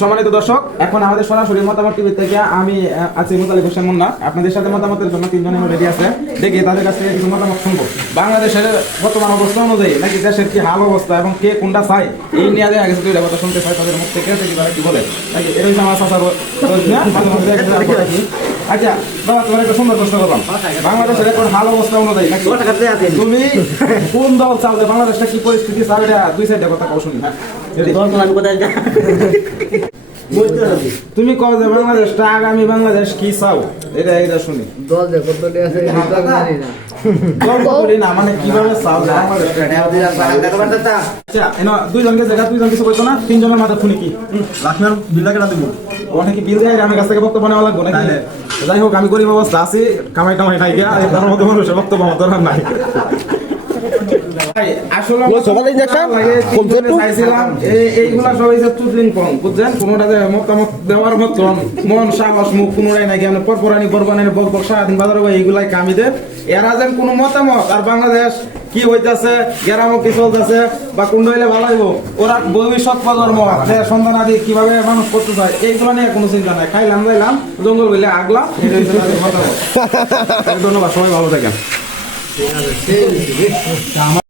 সম্মানিত দর্শক এখন আমাদের সরাসরি মতামত টিভি থেকে আমি আছি মোতালি হোসেন মুন্না। আপনাদের সাথে মতামতের জন্য তিনজন রেডি আছে। দেখি তাদের কাছ থেকে কিছু মতামত শুনব। বাংলাদেশের বর্তমান অবস্থা অনুযায়ী নাকি দেশের কি হাল অবস্থা এবং কে কোনটা চাই এই নিয়ে আগে আগে দুইটা কথা শুনতে চাই তাদের মুখ থেকে। কি বলে? নাকি এটা হচ্ছে আমার চাষার আচ্ছা বাবা তোমার একটা সুন্দর প্রশ্ন করলাম। বাংলাদেশের এখন হাল অবস্থা অনুযায়ী নাকি? তুমি কোন দল চাও যে বাংলাদেশটা কি পরিস্থিতি? চাও এটা দুই সাইডে কথা কও শুনি। হ্যাঁ। তুমি কও যে বাংলাদেশটা আগামী বাংলাদেশ কি চাও? এটা এটা শুনি। দল আছে না। না মানে যে আচ্ছা কইতো না? তিনজনের মাথা শুনি কি? লাখনার কেটা দিব। অনেকে বিল দেয়? আমি কাছ থেকে বক্তব্য নেওয়া লাগবো নাকি। যাই হোক আমি গরিব অবস্থা আছি কামাই টামাই নাই গিয়া মধ্যে মানুষের বক্তব্য আমার দরকার নাই। সকালে injection? লাগে, কমছে একটু? চাইছিলাম, এই- এইগুলা সব হইছে তুতলিং পং, বুঝছেন? কোনোটা যে মতামত দেওয়ার মতন, মন, সাহস, মুখ কোনোটাই নাই। কেন পরপরানি, বরবানি, বক বক সারাদিন বাজারে এইগুলাই কামিদের। এরা যেন কোনো মতামত আর বাংলাদেশ কি হইতাছে গ্রামও কি চলতেছে বা কোন হইলে ভালো হইব ওরা ভবিষ্যৎ প্রজন্ম সন্তান আদি কীভাবে মানুষ করতে চায় এইগুলো নিয়ে কোনো চিন্তা নাই খাইলাম যাইলাম জঙ্গল বইলে আগলাম। ধন্যবাদ সবাই ভালো থাকেন அதை சேமிச்சுட்டு